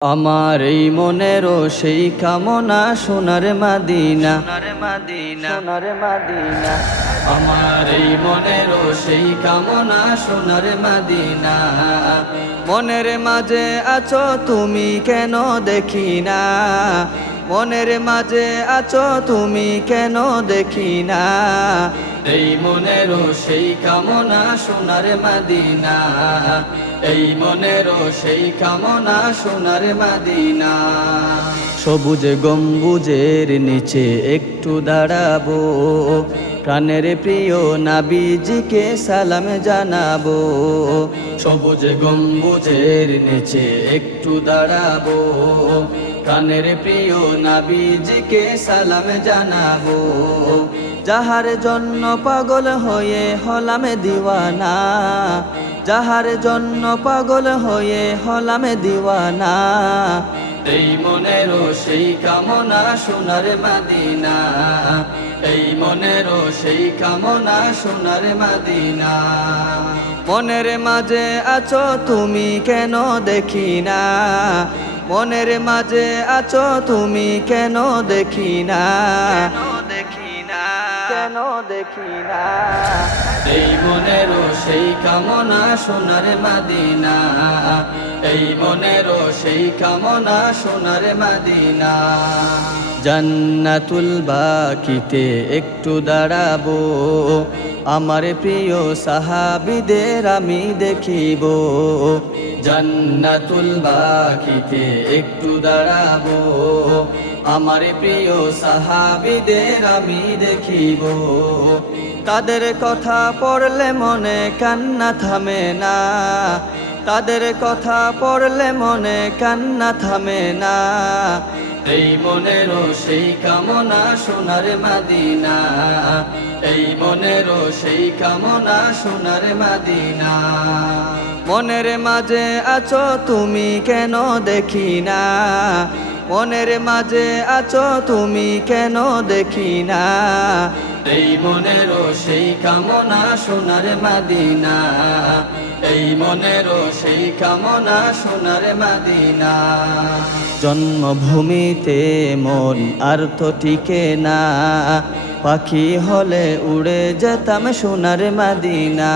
আমার এই মনেরও সেই কামনা সোনার মাদিনা সোনার মাদিনা। আমার এই মনেরও সেই কামনা সোনার মাদিনা। মনের মাঝে আছো তুমি কেন দেখি না মনের মাঝে আছো তুমি কেন দেখি না? এই মনেরও সেই কামনা সোনার মাদিনা। এই মনেরও সেই কামনা সোনার মাদিনা। সবুজ গম্বুজের নিচে একটু দাঁড়াবো। প্রাণের প্রিয় নাবিজিকে সালাম জানাব। সবুজ গম্বুজের নিচে একটু দাঁড়াবো। প্রাণের প্রিয় নাবিজিকে সালাম জানাব। যাহার জন্য পাগল হয়ে হলাম দিওয়ানা, যাহার জন্য পাগল হয়ে হলাম দিওয়ানা। এই মনেরও সেই কামনা সোনার মাদিনা, এই মনেরও সেই কামনা সোনার মাদিনা। মনের মাঝে আছো তুমি কেন দেখি না? মনের মাঝে আছো তুমি কেন দেখি না? দেখি না কেন দেখি না? এই মনেরও সেই কামনা সোনার মাদিনা। এই মনেরও সেই কামনা সোনার মাদিনা। জান্নাতুল বাকিতে একটু দাঁড়াবো। আমার প্রিয় সাহাবিদের আমি দেখিব। জান্নাতুল বাকিতে একটু দাঁড়াবো। আমার প্রিয় সাহাবিদের আমি দেখিব। তাদের কথা পড়লে মনে কান্না থামে না। তাদের কথা পড়লে মনে কান্না থামে না। এই মনেরও সেই কামনা সোনার মাদিনা। এই মনেরও সেই কামনা সোনার মাদিনা। মনের মাঝে আছো তুমি কেন দেখি না? মনের মাঝে আছো তুমি কেন দেখি না? এই মনেরও সেই কামনা সোনার মাদিনা। এই মনেরও সেই কামনা সোনার মাদিনা। জন্মভূমিতে মন আর তো টিকে না। পাখি হলে উড়ে যেতাম সোনার মাদিনা।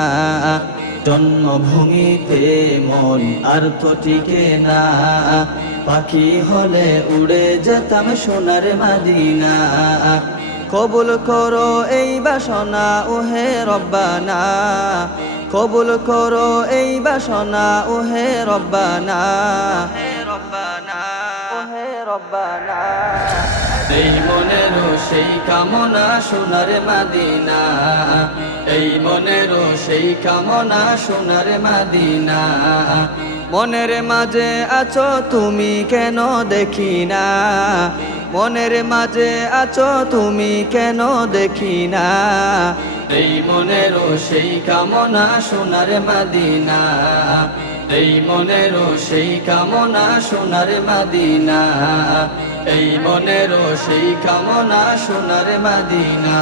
জন্মভূমিতে মন আর তো টিকে না। পাখি হলে উড়ে যেতাম সোনার মাদিনা। কবুল করো এই বাসনা ওহে রব্বানা। কবুল করো এই বাসনা ওহে রব্বানা। হে রব্বানা। ওহে রব্বানা। এই মনেরও সেই কামনা সোনার মাদিনা। এই মনেরও সেই কামনা সোনার মাদিনা। মনের মাঝে আছো তুমি কেন দেখি না মনের মাঝে আছো তুমি কেন দেখি না এই মনেরও সেই কামনা সোনার মাদিনা। এই মনেরও সেই কামনা সোনার মাদিনা। এই মনেরও সেই কামনা সোনার মাদিনা।